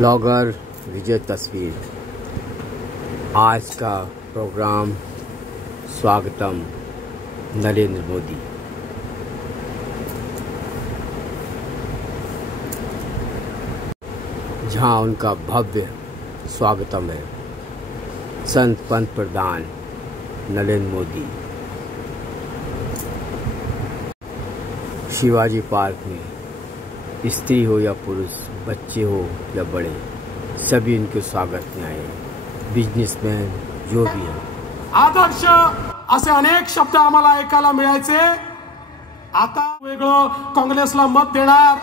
ब्लॉगर विजय तस्वीर। आज का प्रोग्राम स्वागतम नरेंद्र मोदी। जहां उनका भव्य स्वागतम है संत पंत प्रधान नरेंद्र मोदी। शिवाजी पार्क में स्त्री हो या पुरुष, बच्चे हो या बड़े, सभी इनके स्वागत में आए। बिझनेसमॅन जो भी है। आदर्श असे अनेक शब्द आम्हाला ऐकायला मिळायचे। आता वेगळं काँग्रेसला मत देणार,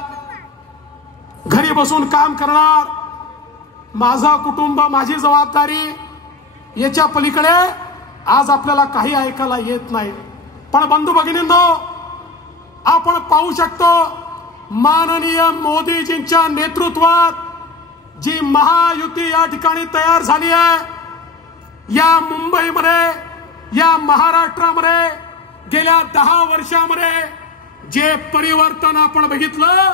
घरी बसून काम करणार, माझं कुटुंब माझी जबाबदारी, याच्या पलीकडे आज आपल्याला काही ऐकायला येत नाही। पण बंधू भगिनींनो, आपण पाहू शकतो माननीय मोदीजींच्या नेतृत्वात जी महायुती या ठिकाणी तयार झाली आहे, या मुंबईमध्ये, या महाराष्ट्रामध्ये गेल्या 10 वर्षांमध्ये जे परिवर्तन आपण बघितलं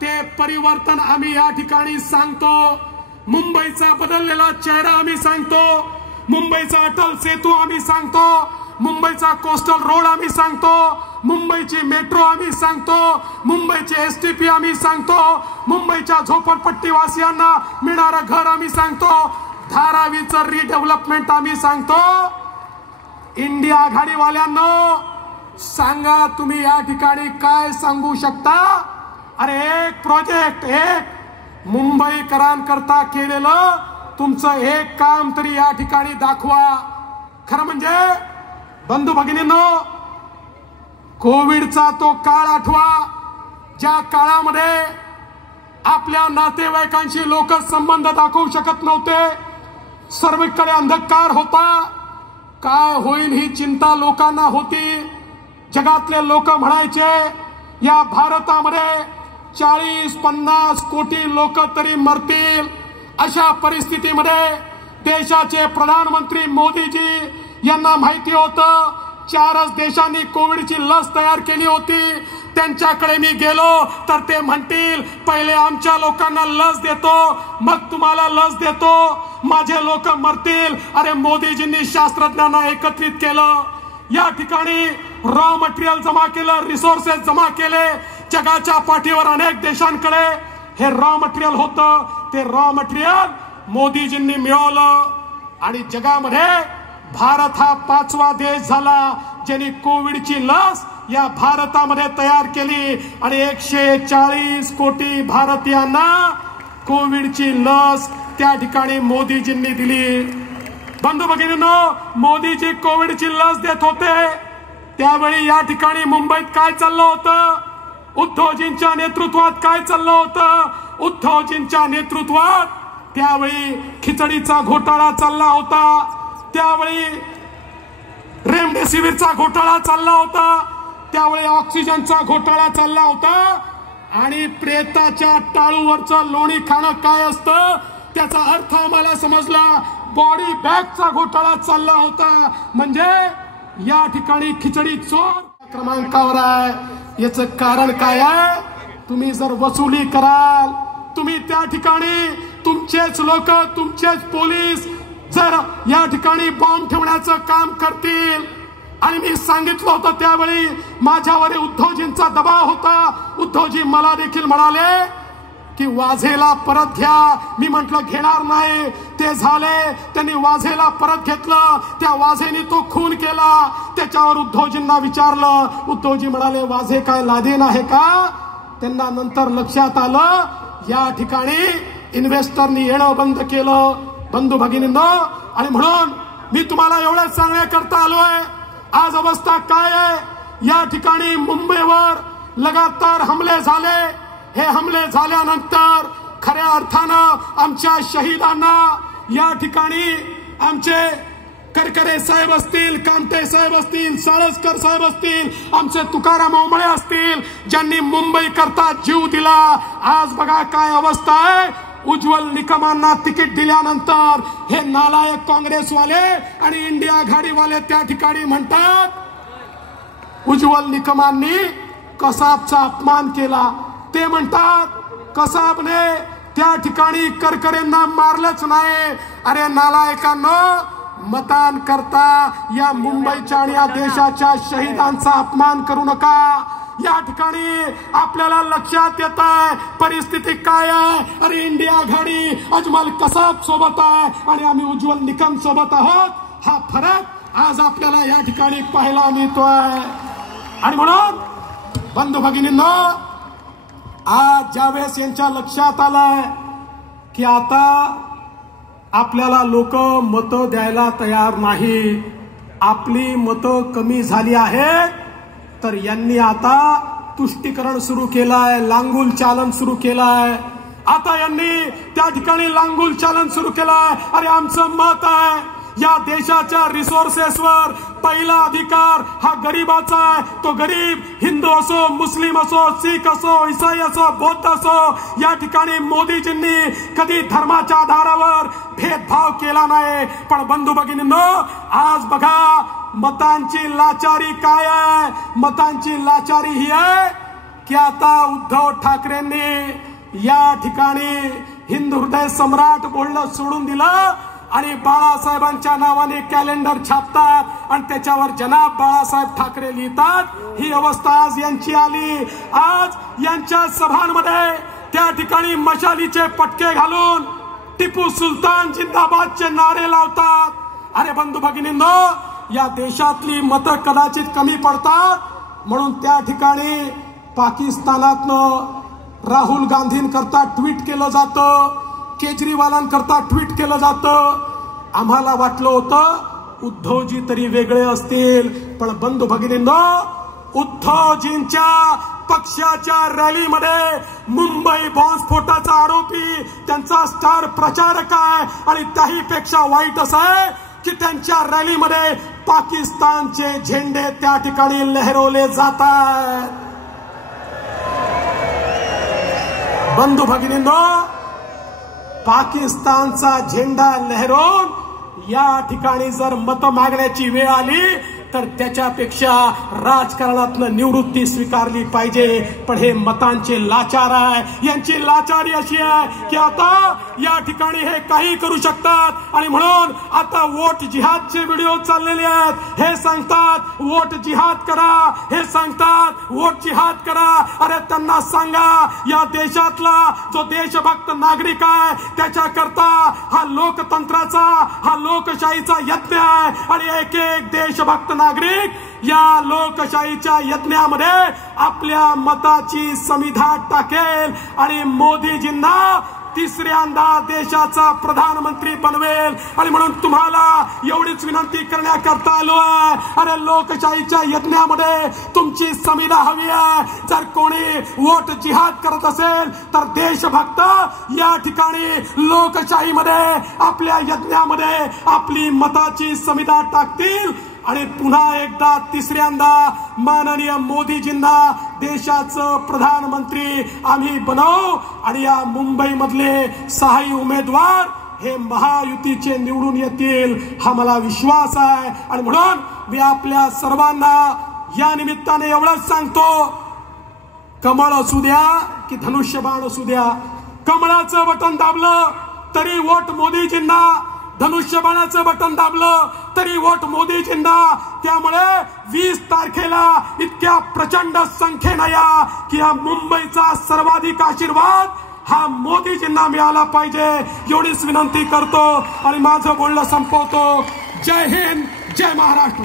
ते परिवर्तन आम्ही या ठिकाणी सांगतो। मुंबईचा बदललेला चेहरा आम्ही सांगतो, मुंबईचा अटल सेतू आम्ही सांगतो, मुंबईचा कोस्टल रोड आम्ही सांगतो, मुंबईची मेट्रो आम्ही सांगतो, मुंबईचे एसटीपी आम्ही सांगतो, मुंबईच्या झोपडपट्टीवासियांना मिळणारं घर आम्ही सांगतो, धारावीचं रिडेव्हलपमेंट आम्ही सांगतो। इंडिया आघाडीवाल्यांनो, सांगा तुम्ही या ठिकाणी काय सांगू शकता? अरे एक प्रोजेक्ट, एक मुंबईकरांकरता केलेलं तुमचं एक काम तरी या ठिकाणी दाखवा। खरं म्हणजे बंधू भगिनींनो, कोविडचा तो काळ आठवा, ज्या काळामध्ये आपल्या नातेवाईकांशी लोक संबंध दाखवू शकत नव्हते, सर्वीकडे अंधकार होता, काय होईल ही चिंता लोकांना होती। जगातले लोक म्हणायचे या भारतामध्ये 40-50 कोटी लोक तरी मरतील। अशा परिस्थितीमध्ये देशाचे प्रधानमंत्री मोदीजी यांना माहिती होतं 4च देशांनी कोविडची लस तयार केली होती। त्यांच्याकडे मी गेलो तर ते म्हणतील पहिले आमच्या लोकांना लस देतो, मग तुम्हाला लस देतो, माझे लोक मरतील। अरे मोदीजींनी शास्त्रज्ञांना एकत्रित केलं, या ठिकाणी रॉ मटेरियल जमा केलं, रिसोर्सेस जमा केले। जगाच्या पाठीवर अनेक देशांकडे हे रॉ मटेरियल होतं, ते रॉ मटेरियल मोदीजींनी मिळवलं आणि जगामध्ये भारत हा 5वा देश झाला ज्यांनी कोविडची लस या भारतामध्ये तयार केली आणि 140 कोटी भारतीयांना कोविडची लस त्या ठिकाणी मोदीजींनी दिली। बंधू भगिनींनो, मोदीजी कोविडची लस देत होते त्यावेळी या ठिकाणी मुंबईत काय चाललं होतं? उद्धवजींच्या नेतृत्वात काय चाललं होतं? उद्धवजींच्या नेतृत्वात त्यावेळी खिचडीचा घोटाळा चालला होता, त्यावेळी रेमडेसिवीरचा घोटाळा चालला होता, त्यावेळी ऑक्सिजनचा घोटाळा चालला होता आणि प्रेताच्या टाळूवरचं लोणी खाणं काय असतं त्याचा अर्थ आम्हाला समजला। बॉडी बॅगचा घोटाळा चालला होता। म्हणजे या ठिकाणी खिचडी चोर क्रमांकावर आहे। याचं कारण काय आहे? तुम्ही जर वसुली कराल, तुम्ही त्या ठिकाणी तुमचेच लोक, तुमचेच पोलीस जर या ठिकाणी बॉम्ब ठेवण्याचं काम करतील, आणि मी सांगितलं होतं त्यावेळी माझ्यावर उद्धवजींचा दबाव होता, उद्धवजी मला देखील म्हणाले की वाझेला परत घ्या। मी म्हटलं घेणार नाही। ते झाले, त्यांनी वाझेला परत घेतलं, त्या वाझेने तो खून केला। त्याच्यावर उद्धवजींना विचारलं, उद्धवजी म्हणाले वाझे काय लादेन आहे का? त्यांना नंतर लक्षात आलं या ठिकाणी इन्व्हेस्टरनी येणं बंद केलं। बंधू भगिनींनो, आणि म्हणून मी तुम्हाला एवढंच सांगण्याकरता आलोय, आज अवस्था काय आहे? या ठिकाणी मुंबईवर लगातार हमले झाले। हे हमले झाल्यानंतर खऱ्या अर्थानं आमच्या शहीदांना या ठिकाणी आमचे करकरे साहेब असतील, कामटे साहेब असतील, साळसकर साहेब असतील, आमचे तुकाराम ओंबळे असतील, ज्यांनी मुंबई करता जीव दिला, आज बघा काय अवस्था आहे। उज्ज्वल निकमांना तिकीट दिल्यानंतर हे नालायक काँग्रेसवाले आणि इंडिया आघाडीवाले त्या ठिकाणी म्हणतात उज्ज्वल निकमांनी कसाबचा अपमान केला। ते म्हणतात कसाबने त्या ठिकाणी करकरेंना मारलंच नाही. अरे नालायकांनो, मतांकरता या मुंबईच्या आणि या देशाच्या शहीदांचा अपमान करू नका. या ठिकाणी आपल्याला लक्षात येत आहे परिस्थिती काय आहे. अरे इंडिया आघाडी अजमल कसाब सोबत आहे आणि आम्ही उज्ज्वल निकम सोबत आहोत. हा फरक आज आपल्याला या ठिकाणी पाहायला मिळतोय. आणि म्हणून बंधू भगिनींनो, आज ज्यावेळेस यांच्या लक्षात आलंय की आता आपल्याला लोक मतं द्यायला तयार नाही, आपली मतं कमी झाली आहेत, तर यांनी आता तुष्टीकरण सुरू केलंय, लांगुल चालन सुरू केलंय. आता यांनी त्या ठिकाणी लांगुल चालन सुरू केलंय. अरे आमचं मत आहे या देशाच्या रिसोर्सेसवर पहिला अधिकार हा गरीबाचा आहे. तो गरीब हिंदू असो, मुस्लिम असो, सिख असो, ईसाई असो, बौद्ध असो, या ठिकाणी मोदीजींनी कधी धर्माच्या आधारावर भेदभाव केला नाही. पण बंधू भगिनींनो, आज बघा मतांची लाचारी काय आहे. मतांची लाचारी ही आहे की आता उद्धव ठाकरेंनी या ठिकाणी हिंदू हृदय सम्राट बोलणं सोडून दिलं आणि बाळासाहेबांच्या नावाने कॅलेंडर छापतात आणि त्याच्यावर जनाब बाळासाहेब ठाकरे लिहितात. ही अवस्था आज यांची आली. आज यांच्या सभांमध्ये त्या ठिकाणी मशालीचे पटके घालून टिपू सुलतान जिंदाबादचे नारे लावतात. अरे बंधू भगिनींनो, या देशातली मतं कदाचित कमी पडतात म्हणून त्या ठिकाणी पाकिस्तानातनं राहुल गांधींकरता ट्विट केलं जातं, केजरीवालांकरता ट्विट केलं जातं. आम्हाला वाटलं होतं उद्धवजी तरी वेगळे असतील, पण बंधू भगिनींनो, उद्धवजींच्या पक्षाच्या रॅलीमध्ये मुंबई बॉम्बस्फोटाचा आरोपी त्यांचा स्टार प्रचारक आहे. आणि त्याहीपेक्षा वाईट असं आहे की त्यांच्या रॅलीमध्ये पाकिस्तानचे झेंडे त्या ठिकाणी लहरवले जातात. बंधू भगिनींनो, पाकिस्तानचा झेंडा लहरवून या ठिकाणी जर मत मागण्याची वेळ आली तर त्याच्यापेक्षा राजकारणातनं निवृत्ती स्वीकारली पाहिजे. पण हे मतांचे लाचार आहे. यांची लाचारी अशी आहे की आता या ठिकाणी हे काही करू शकतात आणि म्हणून आता वोट जिहादचे व्हिडिओ चाललेले आहेत. हे सांगतात वोट जिहाद करा, हे सांगतात वोट जिहाद करा. अरे त्यांना सांगा या देशातला जो देशभक्त नागरिक आहे त्याच्याकरता हा लोकतंत्राचा, हा लोकशाहीचा यज्ञ आहे आणि एक एक देशभक्त नागरिक या लोकशाहीच्या यज्ञामध्ये आपल्या मताची समिधा टाकेल आणि मोदीजींना तिसऱ्यांदा देशाचा प्रधानमंत्री बनवेल. आणि म्हणून तुम्हाला एवढीच विनंती करण्याकरता आलो आहे. अरे लोकशाहीच्या यज्ञामध्ये तुमची समिधा हवी आहे. जर कोणी वोट जिहाद करत असेल तर देशभक्त या ठिकाणी लोकशाहीमध्ये आपल्या यज्ञामध्ये आपली मताची समिधा टाकतील आणि पुन्हा एकदा तिसऱ्यांदा माननीय मोदीजींना देशाचं प्रधानमंत्री आम्ही बनवू आणि या मुंबईमधले 6 उमेदवार हे महायुतीचे निवडून येतील हा मला विश्वास आहे. आणि म्हणून मी आपल्या सर्वांना या निमित्ताने एवढंच सांगतो, कमळ असू द्या की धनुष्यबाण असू द्या, कमळाचं बटन दाबलं तरी वोट मोदीजींना, धनुष्यबाणाचं बटन दाबलं तरी वोट मोदीजींना. त्यामुळे 20 तारखेला इतक्या प्रचंड संख्येनं या की या मुंबईचा सर्वाधिक आशीर्वाद हा मोदीजींना मिळाला पाहिजे एवढीच विनंती करतो आणि माझं बोलणं संपवतो. जय हिंद, जय महाराष्ट्र.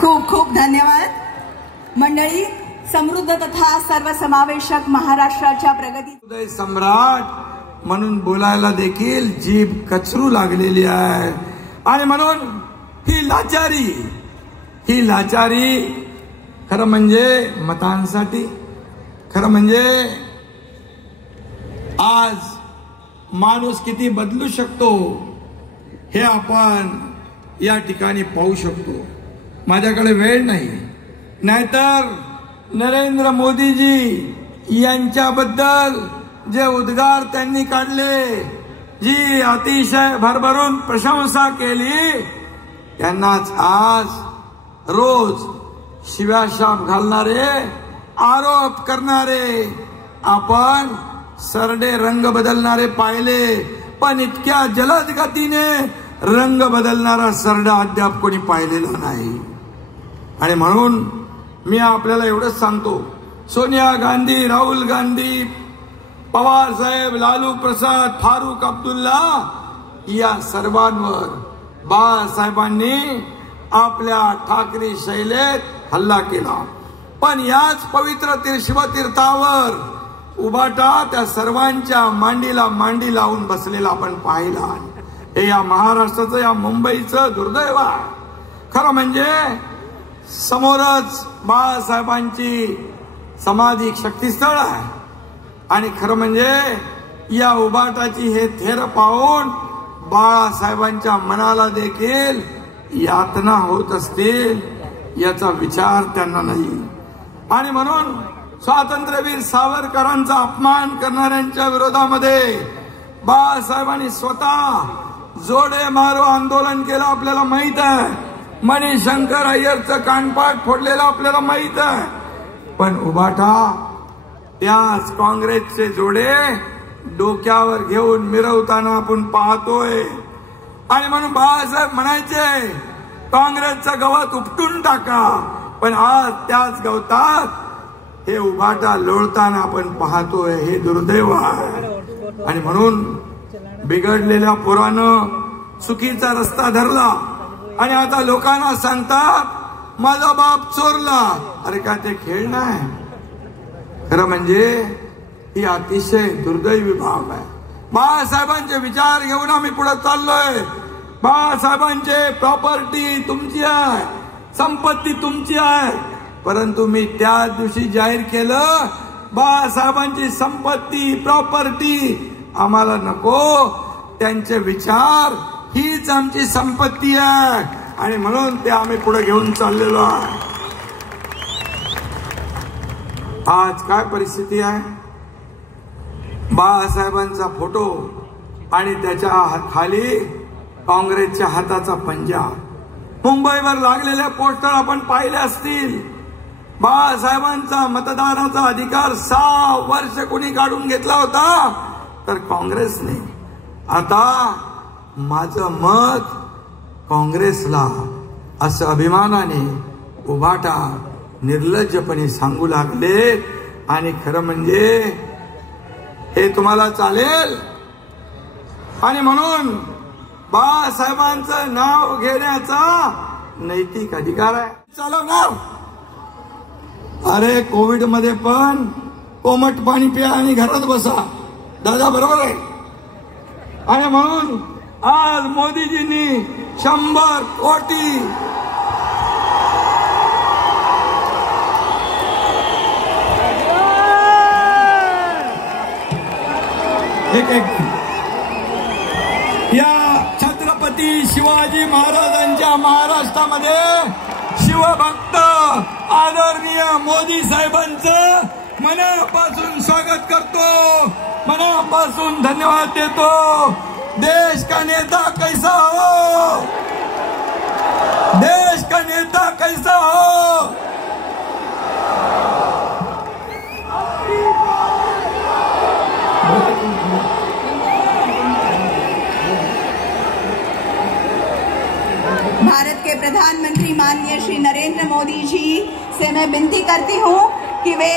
खूप खूप धन्यवाद मंडळी. समृद्ध तथा सर्वसमावेशक महाराष्ट्राच्या प्रगती हृदय सम्राट म्हणून बोलायला देखील जीभ कचरू लागलेली आहे. आणि म्हणून ही लाचारी खरं म्हणजे मतांसाठी, खरं म्हणजे आज माणूस किती बदलू शकतो हे आपण या ठिकाणी पाहू शकतो. माझ्याकडे वेळ नाही, नाहीतर नरेंद्र मोदीजी यांच्याबद्दल जे उद्गार त्यांनी काढले, जी अतिशय भरभरून प्रशंसा केली, त्यांनाच आज रोज शिव्याशाप घालणारे, आरोप करणारे, आपण सरडे रंग बदलणारे पाहिले, पण इतक्या जलद गतीने रंग बदलणारा सरडा अद्याप कोणी पाहिलेला नाही. आणि म्हणून मी आपल्याला एवढंच सांगतो, सोनिया गांधी, राहुल गांधी, पवार साहेब, लालू प्रसाद, फारुख अब्दुल्ला या सर्वांवर बाळासाहेबांनी आपल्या ठाकरे शैलेत हल्ला केला. पण याच पवित्र शिवतीर्थावर उभाटा त्या सर्वांच्या मांडीला मांडी लावून बसलेला आपण पाहिला. हे या महाराष्ट्राचं, या मुंबईचं दुर्दैव आहे. खरं म्हणजे समोरच बाळासाहेबांची समाधी शक्तीस्थळ आहे. आणि खरं म्हणजे या उभाटाची हे थेर पाहून बाळासाहेबांच्या मनाला देखील यातना होत असतील याचा विचार त्यांना नाही. आणि म्हणून स्वातंत्र्यवीर सावरकरांचा अपमान करणाऱ्यांच्या विरोधामध्ये बाळासाहेबांनी स्वतः जोडे मारो आंदोलन केलं, आपल्याला माहित आहे. मणिशंकर अय्यरचं कानपाट फोडलेलं आपल्याला माहित आहे. पण उभाटा त्याच काँग्रेसचे जोडे डोक्यावर घेऊन मिरवताना आपण पाहतोय. आणि म्हणून बाळासाहेब म्हणायचे काँग्रेसचं गवत उपटून टाका, पण आज त्याच गवतात हे उभाटा लोळताना आपण पाहतोय. हे दुर्दैव आहे. आणि म्हणून बिघडलेल्या पोरानं चुकीचा रस्ता धरला आणि आता लोकांना सांगतात माझा बाप चोरला. अरे काय ते खेळ नाही. खरं म्हणजे ही अतिशय दुर्दैवी बाब आहे. बाळासाहेबांचे विचार घेऊन आम्ही पुढे चाललोय. बाळासाहेबांचे प्रॉपर्टी तुमची आहे, संपत्ती तुमची आहे, परंतु मी त्या दिवशी जाहीर केलं बाळासाहेबांची संपत्ती प्रॉपर्टी आम्हाला नको, त्यांचे विचार हीच आमची संपत्ती आहे. आणि म्हणून ते आम्ही पुढे घेऊन चाललेलो आहे. आज काय परिस्थिती आहे? बाळासाहेबांचा फोटो आणि त्याच्या खाली काँग्रेसच्या हाताचा पंजा. मुंबईवर लागलेले पोस्टर आपण पाहिले असतील. बाळासाहेबांचा मतदानाचा अधिकार 6 वर्ष कोणी काढून घेतला होता? तर काँग्रेसने. आता माझं मत काँग्रेसला असं अभिमानाने उभाटा निर्लज्जपणे सांगू लागले. आणि खरं म्हणजे हे तुम्हाला चालेल? आणि म्हणून बाळासाहेबांचं नाव घेण्याचा नैतिक अधिकार आहे. चालवणार. अरे कोविड मध्ये पण कोमट पाणी प्या आणि घरात बसा, दादा बरोबर आहे. आणि म्हणून आज मोदीजींनी 100 कोटी या छत्रपती शिवाजी महाराजांच्या महाराष्ट्रामध्ये शिवभक्त आदरणीय मोदी साहेबांचं मनापासून स्वागत करतो, मनापासून धन्यवाद देतो. देश का नेता कैसा हो, देश का नेता कैसा हो. भारत के प्रधानमंत्री माननीय श्री नरेंद्र मोदी जी से मैं विनती करती हूँ कि वे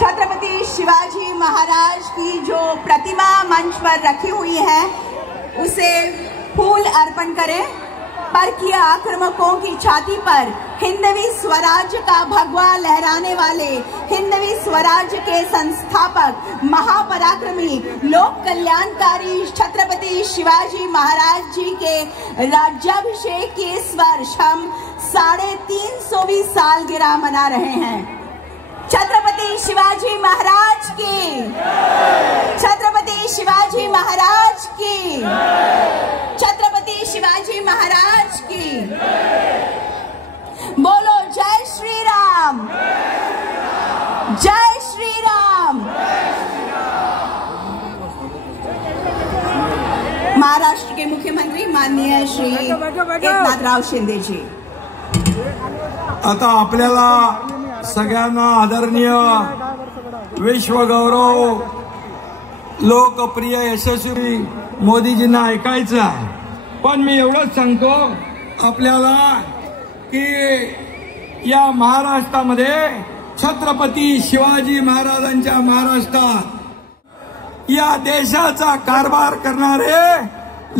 छत्रपति शिवाजी महाराज की जो प्रतिमा मंच पर रखी हुई है उसे फूल अर्पण करें. परकीय आक्रमकों की छाती पर हिंदवी स्वराज का भगवा लहराने वाले हिंदवी स्वराज के संस्थापक महापराक्रमी लोक कल्याणकारी छत्रपति शिवाजी महाराज जी के राज्याभिषेक के इस वर्ष हम 350वीं सालगिरह मना रहे हैं. छत्रपति शिवाजी महाराज की, छत्रपति शिवाजी महाराज की, छत्रपति शिवाजी महाराज की. बोलो जय श्री राम, जय श्री राम. महाराष्ट्र के मुख्यमंत्री माननीय श्री एकनाथराव शिंदे जी. आता आपल्याला सगळ्यांना आदरणीय विश्वगौरव लोकप्रिय यशस्वी मोदीजींना ऐकायचं आहे, पण मी एवढंच सांगतो आपल्याला की या महाराष्ट्रामध्ये छत्रपती शिवाजी महाराजांच्या महाराष्ट्रात या देशाचा कारभार करणारे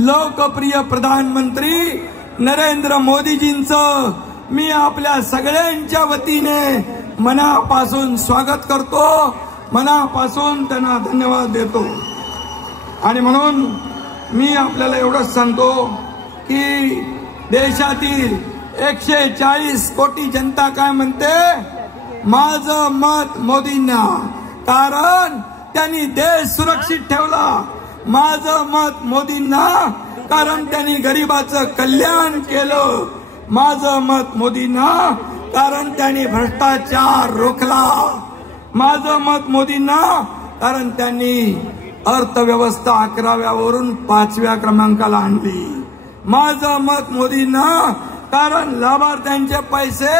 लोकप्रिय प्रधानमंत्री नरेंद्र मोदीजींचं मी आपल्या सगळ्यांच्या वतीने मनापासून स्वागत करतो, मनापासून त्यांना धन्यवाद देतो. आणि म्हणून मी आपल्याला एवढंच सांगतो की देशातील 140 कोटी जनता काय म्हणते, माझं मत मोदींना, कारण त्यांनी देश सुरक्षित ठेवला. माझं मत मोदींना, कारण त्यांनी गरिबाचं कल्याण केलं. माझं मत मोदींना, कारण त्यांनी भ्रष्टाचार रोखला. माझं मत मोदींना, कारण त्यांनी अर्थव्यवस्था 11व्यावरून 5व्या क्रमांकाला आणली. माझं मत मोदींना, कारण लाभार्थ्यांचे पैसे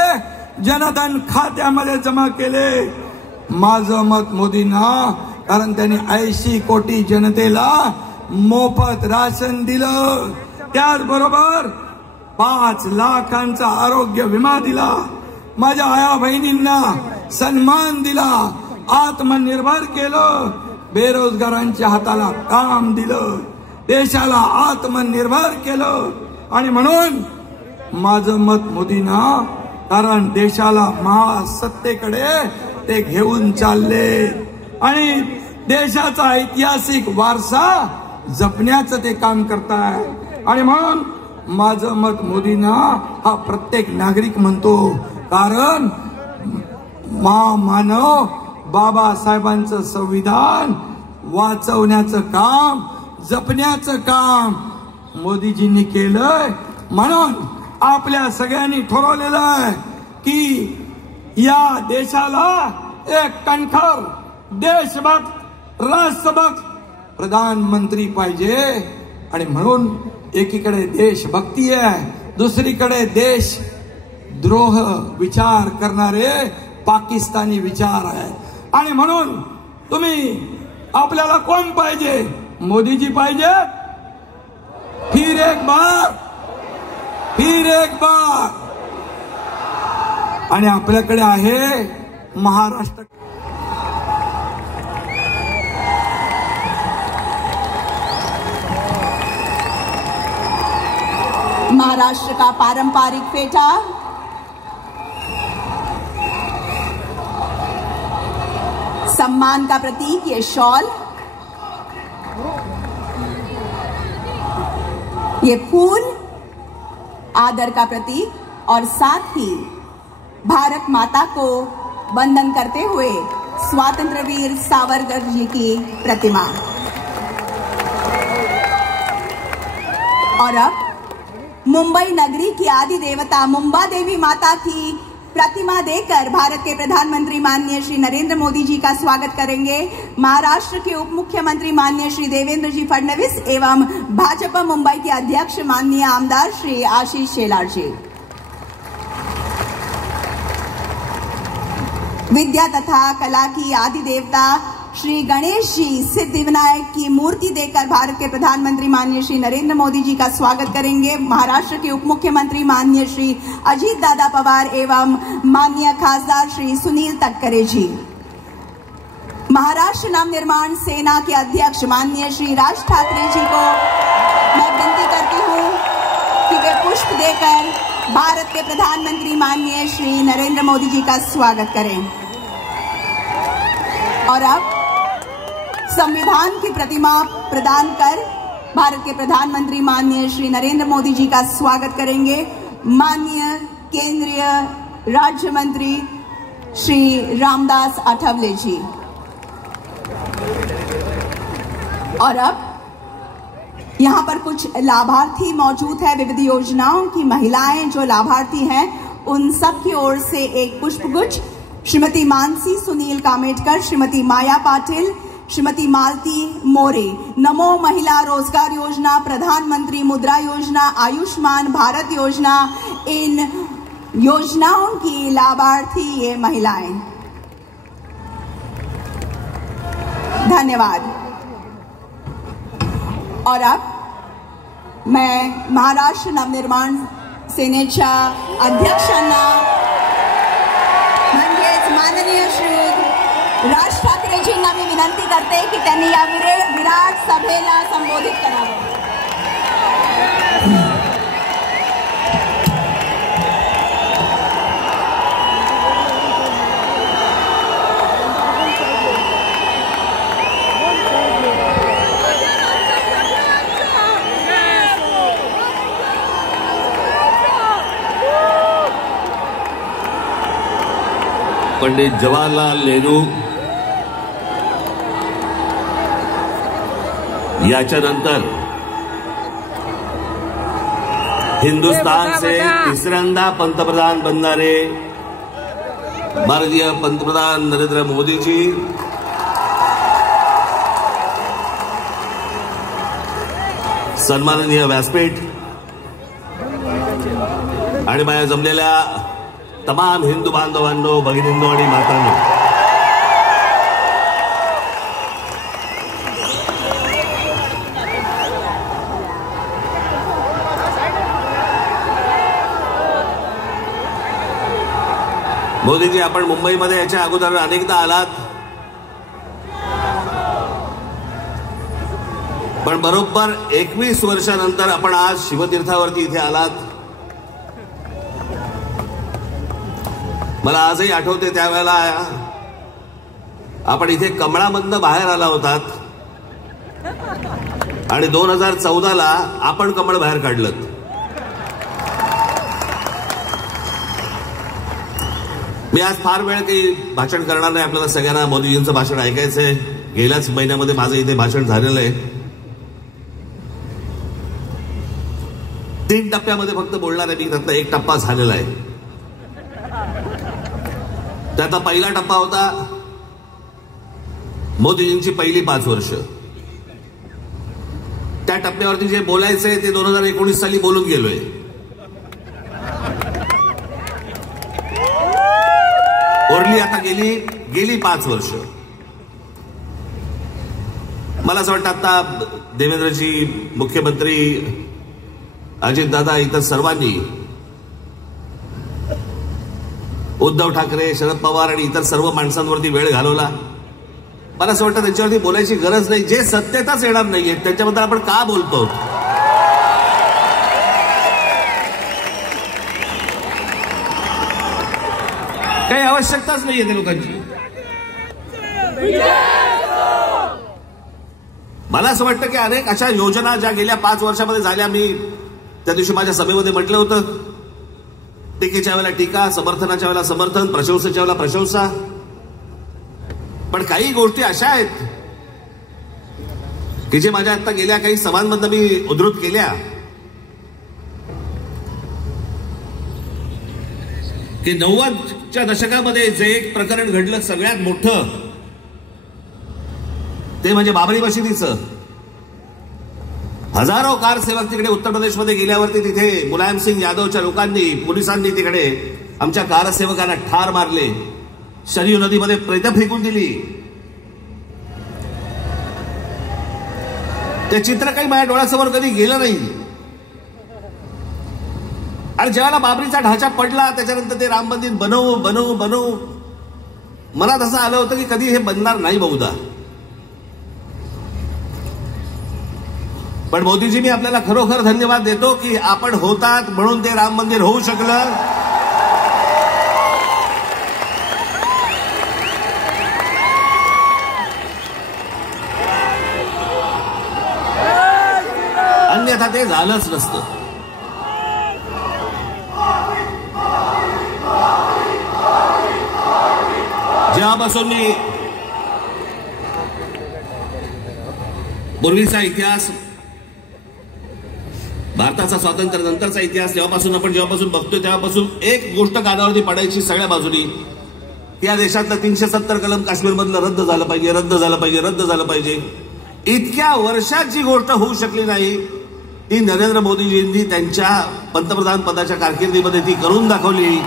जनधन खात्यामध्ये जमा केले. माझं मत मोदींना, कारण त्यांनी 80 कोटी जनतेला मोफत राशन दिलं. त्याचबरोबर 5 लाखांचा आरोग्य विमा दिला. माझ्या आया बहिणींना सन्मान दिला. आत्मनिर्भर केलं. बेरोजगारांच्या हाताला काम दिलं. देशाला आत्मनिर्भर केलं. आणि म्हणून माझं मत मोदींना, कारण देशाला महासत्तेकडे ते घेऊन चालले आणि देशाचा ऐतिहासिक वारसा जपण्याचं ते काम करताय. आणि म्हणून माझं मत मोदींना हा प्रत्येक नागरिक म्हणतो, कारण महामानव बाबासाहेबांचं संविधान वाचवण्याचं काम, जपण्याचं काम मोदीजींनी केलंय. म्हणून आपल्या सगळ्यांनी ठरवलेलं आहे की या देशाला एक कणखर देशभक्त राष्ट्रभक्त प्रधानमंत्री पाहिजे. आणि म्हणून एकीकडे देशभक्ती आहे, दुसरीकडे देशद्रोह विचार करणारे पाकिस्तानी विचार आहे. आणि म्हणून तुम्ही आपल्याला कोण पाहिजे? मोदीजी पाहिजे. फिर एक बार, फिर एक बार. आणि आपल्याकडे आहे महाराष्ट्र. महाराष्ट्र का पारंपरिक फेटा, सम्मान का प्रतीक ये शॉल, ये फूल आदर का प्रतीक और साथ ही भारत माता को वंदन करते हुए स्वतंत्र वीर सावरकर जी की प्रतिमा. और अब मुंबई नगरी की आदि देवता मुंबा देवी माता की प्रतिमा देकर भारत के प्रधानमंत्री माननीय श्री नरेंद्र मोदी जी का स्वागत करेंगे महाराष्ट्र के उप मुख्यमंत्री माननीय श्री देवेंद्र जी फडणवीस एवं भाजपा मुंबई के अध्यक्ष माननीय आमदार श्री आशीष शेलार जी. विद्या तथा कला की आदि देवता श्री गणेश जी सिद्धि विनायक की मूर्ति देकर भारत के प्रधानमंत्री माननीय श्री नरेंद्र मोदी जी का स्वागत करेंगे महाराष्ट्र के उप मुख्यमंत्री माननीय श्री अजीत दादा पवार एवं माननीय खासदार श्री सुनील तटकरे जी. महाराष्ट्र नव निर्माण सेना के अध्यक्ष माननीय श्री राज ठाकरे जी को मैं विनती करती हूँ कि वे पुष्प देकर भारत के प्रधानमंत्री माननीय श्री नरेंद्र मोदी जी का स्वागत करें. और अब संविधान की प्रतिमा प्रदान कर भारत के प्रधानमंत्री माननीय श्री नरेंद्र मोदी जी का स्वागत करेंगे माननीय केंद्रीय राज्य मंत्री श्री रामदास आठवले जी. और अब यहाँ पर कुछ लाभार्थी मौजूद है. विविध योजनाओं की महिलाएं जो लाभार्थी हैं उन सब की ओर से एक पुष्पगुच्छ श्रीमती मानसी सुनील कामेटकर, श्रीमती माया पाटिल, श्रीमती मालती मोरे. नमो महिला रोजगार योजना, प्रधानमंत्री मुद्रा योजना, आयुष्मान भारत योजना, इन योजनाओं की लाभार्थी ये महिलाएं। धन्यवाद। और अब मैं महाराष्ट्र नवनिर्माण सेनेच्या अध्यक्षांना म्हणजेच माननीय श्री राज ठाकरेजींना मी विनंती करते की त्यांनी या विराट सभेला संबोधित करावं। पंडित जवाहरलाल नेहरू याच्यानंतर हिंदुस्थानचे तिसऱ्यांदा पंतप्रधान बनणारे भारतीय पंतप्रधान नरेंद्र मोदीजी सन्माननीय व्यासपीठ आणि माझ्या जमलेल्या तमाम हिंदू बांधवांनो, भगिनींनो आणि मातांनो, मोदीजी आपण मुंबईमध्ये याच्या अगोदर अनेकदा आलात, पण बरोबर 21 वर्षानंतर आपण आज शिवतीर्थावरती इथे आलात। मला आजही आठवते त्यावेळेला आपण इथे कमळामधनं बाहेर आला होतात आणि 2014ला आपण कमळ बाहेर काढलं। मी आज फार वेळ काही भाषण करणार नाही, आपल्याला सगळ्यांना मोदीजींचं भाषण ऐकायचंय। गेल्याच महिन्यामध्ये माझं इथे भाषण झालेलं आहे। 3 टप्प्यामध्ये फक्त बोलणार आहे मी, त्यातला 1 टप्पा झालेला आहे। त्याचा पहिला टप्पा होता मोदीजींची पहिली 5 वर्ष। त्या टप्प्यावरती जे बोलायचंय ते 2019 साली बोलून गेलोय। उरली आता गेली 5 वर्ष। मला असं वाटतं आता देवेंद्रजी, मुख्यमंत्री अजितदादा, इतर सर्वांनी, उद्धव ठाकरे, शरद पवार आणि इतर सर्व माणसांवरती वेळ घालवला। मला असं वाटतं त्यांच्यावरती बोलायची गरज नाही। जे सत्तेतच येणार नाहीये त्यांच्याबद्दल आपण का बोलतो? काही आवश्यकताच नाहीये त्या लोकांची। मला असं वाटतं की अनेक अशा योजना ज्या गेल्या 5 वर्षामध्ये झाल्या, मी त्या दिवशी माझ्या सभेमध्ये म्हटलं होतं, टीकेच्या वेळेला टीका, समर्थनाच्या वेळेला समर्थन, प्रशंसेच्या वेळेला प्रशंसा, पण काही गोष्टी अशा आहेत की जे माझ्या आता गेल्या काही सभांमधनं मी उद्धृत केल्या की 90च्या दशकामध्ये जे एक प्रकरण घडलं सगळ्यात मोठं ते म्हणजे बाबरी मशिदीचं। हजारो कारसेवक तिकडे उत्तर प्रदेशमध्ये गेल्यावरती तिथे मुलायम सिंग यादवच्या लोकांनी, पोलिसांनी तिकडे आमच्या कारसेवकांना ठार मारले, शरयू नदीमध्ये प्रेतं फेकून दिली। ते चित्र काही माझ्या डोळ्यासमोर कधी गेलं नाही। आणि ज्यावेळेला बाबरीचा ढाचा पडला त्याच्यानंतर ते राम मंदिर बनवू मनात असं आलं होतं की कधी हे बनणार नाही बहुधा। पण मोदीजी, मी आपल्याला खरोखर धन्यवाद देतो की आपण होतात म्हणून ते राम मंदिर होऊ शकलं। अन्यथा ते झालंच नसतं। जेव्हापासून मी पूर्वीचा इतिहास, भारताचा स्वातंत्र्य नंतरचा इतिहास जेव्हापासून बघतोय तेव्हापासून एक गोष्ट कानावरती पडायची सगळ्या बाजूनी, या देशातलं 370 कलम काश्मीरमधलं रद्द झालं पाहिजे। इतक्या वर्षात जी गोष्ट होऊ शकली नाही ती नरेंद्र मोदीजींनी त्यांच्या पंतप्रधान पदाच्या कारकिर्दीमध्ये ती करून दाखवली.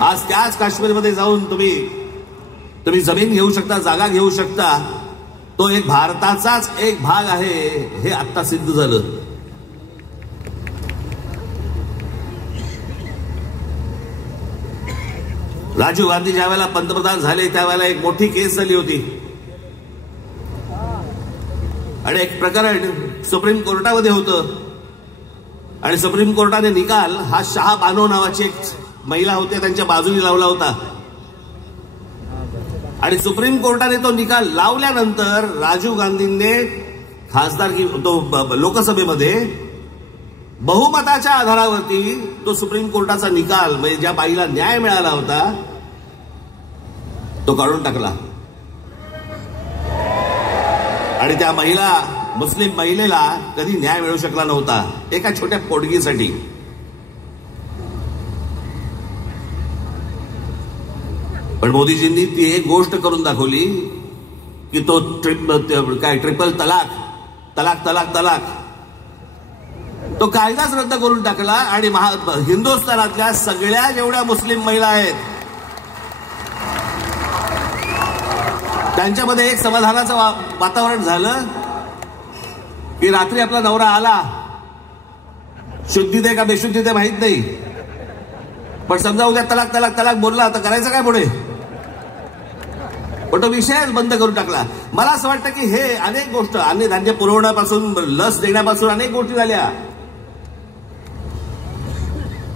आज त्याच काश्मीरमध्ये जाऊन तुम्ही जमीन घेऊ शकता, जागा घेऊ शकता. तो एक भारताचाच एक भाग आहे हे आत्ता सिद्ध झालं. राजीव गांधी ज्या वेळेला पंतप्रधान झाले त्यावेळेला एक मोठी केस झाली होती आणि एक प्रकरण सुप्रीम कोर्टामध्ये होतं आणि सुप्रीम कोर्टाने निकाल हा शाह बानो नावाची एक महिला होती त्यांच्या बाजूने लावला होता. आणि सुप्रीम कोर्टाने तो निकाल लावल्यानंतर राजीव गांधींनी खासदारकी तो लोकसभेमध्ये बहुमताच्या आधारावरती तो सुप्रीम कोर्टाचा निकाल म्हणजे ज्या बाईला न्याय मिळाला होता तो काढून टाकला. आणि त्या मुस्लिम महिलेला कधी न्याय मिळू शकला नव्हता एका छोट्या पोटगीसाठी. पण मोदीजींनी ती एक गोष्ट करून दाखवली की तो ट्रिपल तलाक तो कायदाच रद्द करून टाकला. आणि हिंदुस्थानातल्या सगळ्या जेवढ्या मुस्लिम महिला आहेत त्यांच्यामध्ये एक समाधानाचं वातावरण झालं की रात्री आपला नवरा आला, शुद्धीत आहे का बेशुद्धीत आहे माहित नाही, पण समजा उद्या तलाक बोलला तर करायचं काय पुढे. पण तो विषयच बंद करून टाकला. मला असं वाटतं की हे अनेक गोष्ट अन्नधान्य पुरवण्यापासून लस देण्यापासून अनेक गोष्टी झाल्या.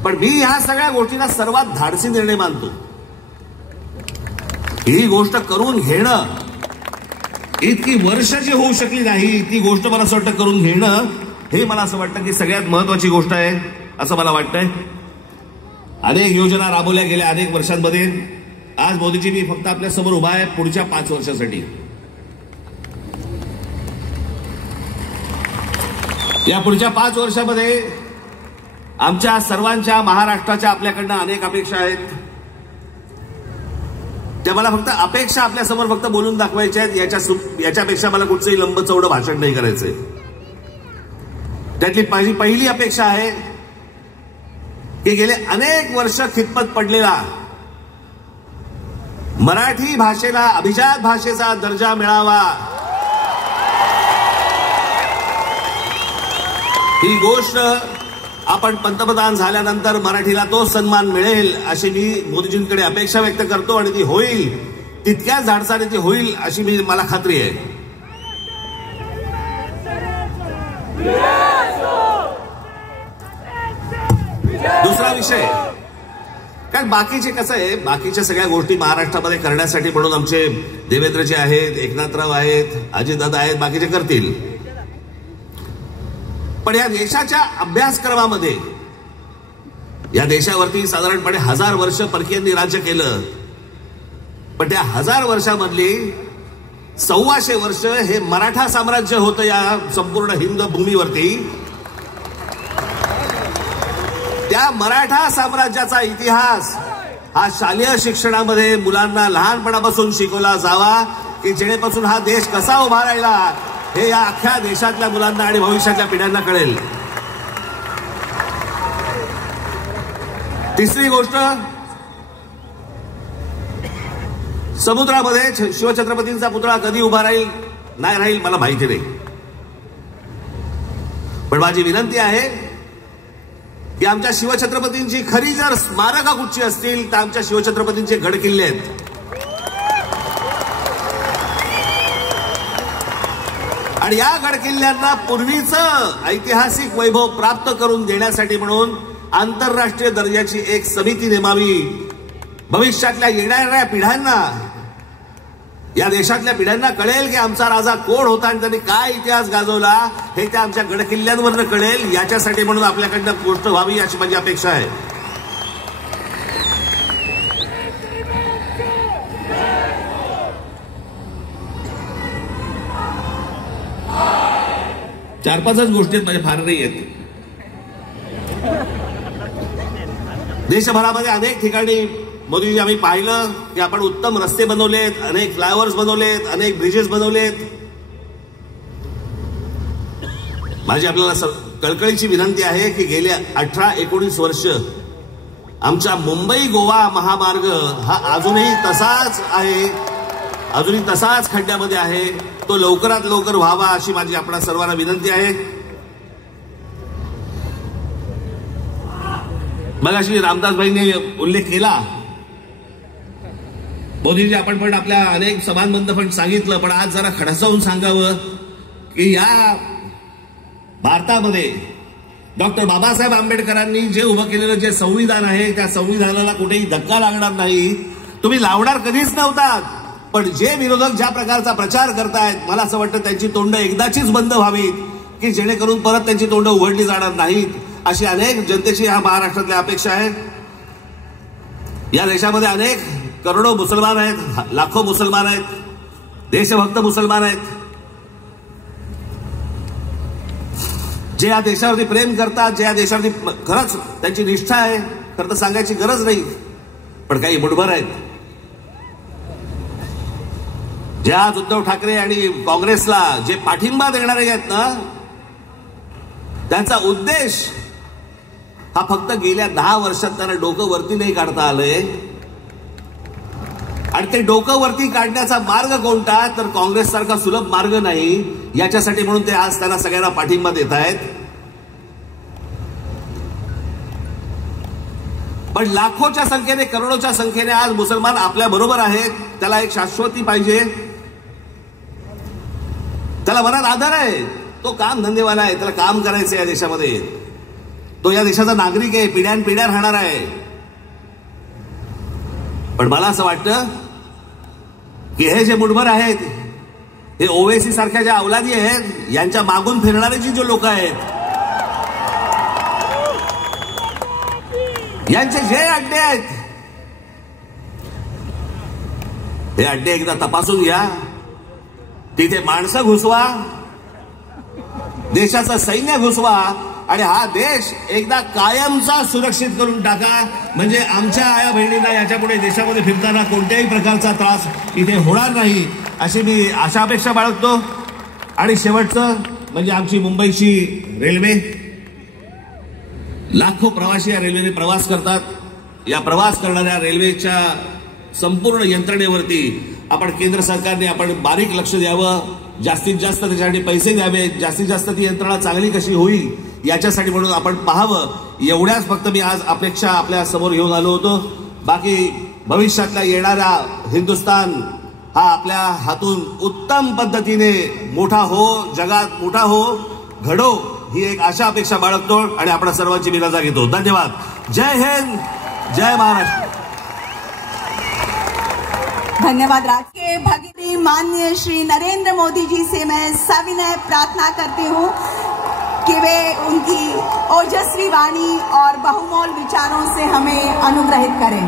पण मी ह्या सगळ्या गोष्टींना सर्वात धाडसी निर्णय मानतो. ही गोष्ट करून घेणं इतकी वर्ष जी होऊ शकली नाही ती गोष्ट मला असं वाटतं करून घेणं हे मला असं वाटतं की सगळ्यात महत्वाची गोष्ट आहे असं मला वाटतंय. अनेक योजना राबवल्या गेल्या अनेक वर्षांमध्ये. आज मोदीजी मी फक्त आपल्या समोर उभा आहे पुढच्या 5 वर्षासाठी. या पुढच्या 5 वर्षामध्ये आमच्या सर्वांच्या महाराष्ट्राच्या आपल्याकडनं अनेक अपेक्षा आहेत. त्या मला फक्त अपेक्षा आपल्या समोर फक्त बोलून दाखवायच्या आहेत. याच्यापेक्षा मला कुठचंही लंब चौडं भाषण नाही करायचंय. त्यातली माझी पहिली अपेक्षा आहे की गेले अनेक वर्ष खितपत पडलेला मराठी भाषेला अभिजात भाषेचा दर्जा मिळावा. ही गोष्ट आपण पंतप्रधान झाल्यानंतर मराठीला तो सन्मान मिळेल अशी मी मोदीजींकडे अपेक्षा व्यक्त करतो आणि ती होईल तितक्याच धाडसाने ती होईल अशी मला खात्री आहे. दुसरा विषय कारण बाकीचे कसं आहे बाकीच्या सगळ्या गोष्टी महाराष्ट्रामध्ये करण्यासाठी म्हणून आमचे देवेंद्रजी आहेत, एकनाथराव आहेत, अजितदादा आहेत, बाकीचे करतील. पण या देशाच्या अभ्यासक्रमामध्ये या देशावरती साधारणपणे 1000 वर्ष परकीयांनी राज्य केलं. पण त्या 1000 वर्षामधली 125 वर्ष हे मराठा साम्राज्य होतं या संपूर्ण हिंद भूमीवरती. त्या मराठा साम्राज्याचा इतिहास हा शालेय शिक्षणामध्ये मुलांना लहानपणापासून शिकवला जावा की जेणेपासून हा देश कसा उभा राहिला हे या अख्ख्या देशातल्या मुलांना आणि भविष्यातल्या पिढ्यांना कळेल. तिसरी गोष्ट समुद्रामध्ये शिवछत्रपतींचा पुतळा कधी उभा राहील नाही राहील मला माहिती नाही. पण माझी विनंती आहे की आमच्या शिवछत्रपतींची खरी जर स्मारकं कुठची असतील तर आमच्या शिवछत्रपतींचे गडकिल्ले आहेत. आणि या गडकिल्ल्यांना पूर्वीचं ऐतिहासिक वैभव प्राप्त करून देण्यासाठी म्हणून आंतरराष्ट्रीय दर्जाची एक समिती नेमावी. भविष्यातल्या येणाऱ्या पिढ्यांना या देशातल्या पिढ्यांना कळेल की आमचा राजा कोण होता आणि त्यांनी काय इतिहास गाजवला हे त्या आमच्या गडकिल्ल्यांवरनं कळेल. याच्यासाठी म्हणून आपल्याकडनं गोष्ट व्हावी अशी माझी अपेक्षा आहे. चार पाचच गोष्टी माझ्या फार नाही आहेत. देशभरामध्ये अनेक ठिकाणी मोदीजी आम्ही पाहिलं की आपण उत्तम रस्ते बनवलेत, अनेक फ्लायओव्हर्स बनवलेत, अनेक ब्रिजेस बनवलेत. माझी आपल्याला कळकळीची विनंती आहे की गेल्या 18-19 वर्ष आमचा मुंबई गोवा महामार्ग हा अजूनही तसाच आहे, अजूनही तसाच खड्ड्यामध्ये आहे. तो लवकरात लवकर व्हावा अशी माझी आपल्या सर्वांना विनंती आहे. मगाशी रामदासभाईंनी उल्लेख केला, मोदीजी आपण पण आपल्या अनेक सभांमध्ये पण सांगितलं, पण आज जरा खडसावून सांगावं की या भारतामध्ये डॉक्टर बाबासाहेब आंबेडकरांनी जे उभं केलेलं जे संविधान आहे त्या संविधानाला कुठेही धक्का लागणार नाही. तुम्ही लावणार कधीच नव्हतात, पण जे विरोधक ज्या प्रकारचा प्रचार करतायत मला असं वाटतं त्यांची तोंड एकदाचीच बंद व्हावीत की जेणेकरून परत त्यांची तोंड उघडली जाणार नाहीत, अशी अनेक जनतेची ह्या महाराष्ट्रातल्या अपेक्षा आहे. या देशामध्ये अनेक करोडो मुसलमान आहेत, लाखो मुसलमान आहेत, देशभक्त मुसलमान आहेत, जे या देशावरती प्रेम करतात, जे या देशावरती खरंच त्यांची निष्ठा आहे. खरं तर सांगायची गरज नाही, पण काही मुठभर आहेत जे आज उद्धव ठाकरे आणि काँग्रेसला जे पाठिंबा देणारे आहेत ना, त्यांचा उद्देश हा फक्त गेल्या 10 वर्षात त्यांना डोकं वरती नाही काढता आलंय. आणि ते डोकं वरती काढण्याचा मार्ग कोणता, तर काँग्रेस सारखा सुलभ मार्ग नाही. याच्यासाठी म्हणून ते आज त्यांना सगळ्यांना पाठिंबा देत आहेत. पण लाखोच्या संख्येने, करोडोच्या संख्येने आज मुसलमान आपल्या बरोबर आहेत. त्याला एक शाश्वती पाहिजे, त्याला मनात आदर आहे, तो काम धंदेवाला आहे, त्याला काम करायचं या देशामध्ये, तो या देशाचा नागरिक आहे, पिढ्यानपिढ्या राहणार आहे. पण मला असं वाटतं की हे जे मुठभर आहेत, हे ओवेसी सारख्या ज्या अवलादी आहेत, यांच्या मागून फिरणारे जे लोक आहेत, यांचे जे अड्डे आहेत, हे अड्डे एकदा तपासून घ्या. तिथे माणसं घुसवा, देशाचं सैन्य घुसवा आणि हा देश एकदा कायमचा सुरक्षित करून टाका. म्हणजे आमच्या आया बहिणींना याच्या पुढे देशामध्ये फिरताना कोणत्याही प्रकारचा त्रास इथे होणार नाही, अशी मी आशा अपेक्षा बाळगतो. आणि शेवटचं म्हणजे आमची मुंबईची रेल्वे, लाखो प्रवासी या रेल्वेने प्रवास करतात. या प्रवास करणाऱ्या रेल्वेच्या संपूर्ण यंत्रणेवरती आपण केंद्र सरकारने आपण बारीक लक्ष द्यावं, जास्तीत जास्त त्याच्यासाठी पैसे द्यावे, जास्तीत जास्त ती यंत्रणा चांगली कशी होईल याच्यासाठी म्हणून आपण पाहावं. एवढ्याच फक्त मी आज अपेक्षा आपल्या समोर घेऊन आलो होतो. बाकी भविष्यातला येणारा हिंदुस्थान हा आपल्या हातून उत्तम पद्धतीने मोठा हो, जगात मोठा हो, घडो, ही एक आशा अपेक्षा बाळगतो आणि आपण सर्वांची मी रजा घेतो. धन्यवाद. जय हिंद, जय महाराष्ट्र. धन्यवाद. राज के भगीरथ माननीय श्री नरेंद्र मोदी जी से मैं सविनय प्रार्थना करती हूँ कि वे उनकी ओजस्वी वाणी और बहुमोल विचारों से हमें अनुग्रहित करें.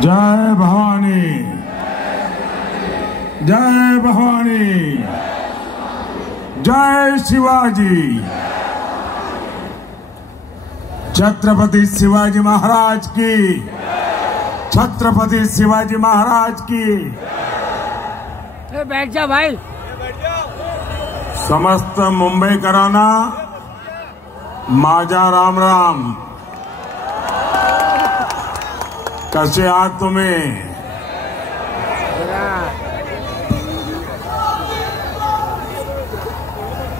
जय भवानी, जय भवानी, जय शिवाजी. छत्रपति शिवाजी महाराज की, छत्रपति शिवाजी महाराज की. बैठ जा भाई. समस्त मुंबईकरांना माझा राम राम. कसे आहात तुम्ही?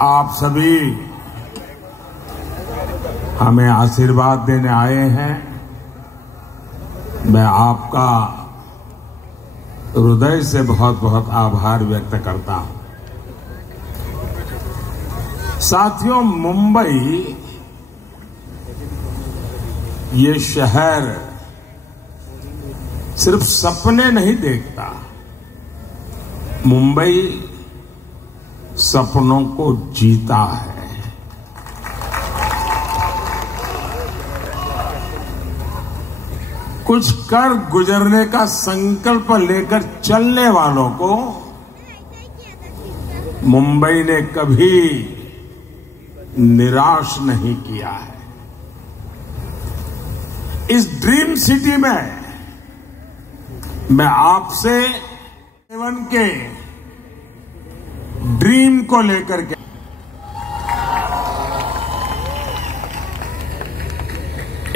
आप सभी हमें आशीर्वाद देने आए हैं. मैं आपका हृदय से बहुत बहुत आभार व्यक्त करता हूं. साथियों, मुंबई ये शहर सिर्फ सपने नहीं देखता, मुंबई सपनों को जीता है. कुछ कर गुजरने का संकल्प लेकर चलने वालों को मुंबई ने कभी निराश नहीं किया है. इस ड्रीम सिटी में मैं आपसे जीवन के ड्रीम को लेकर के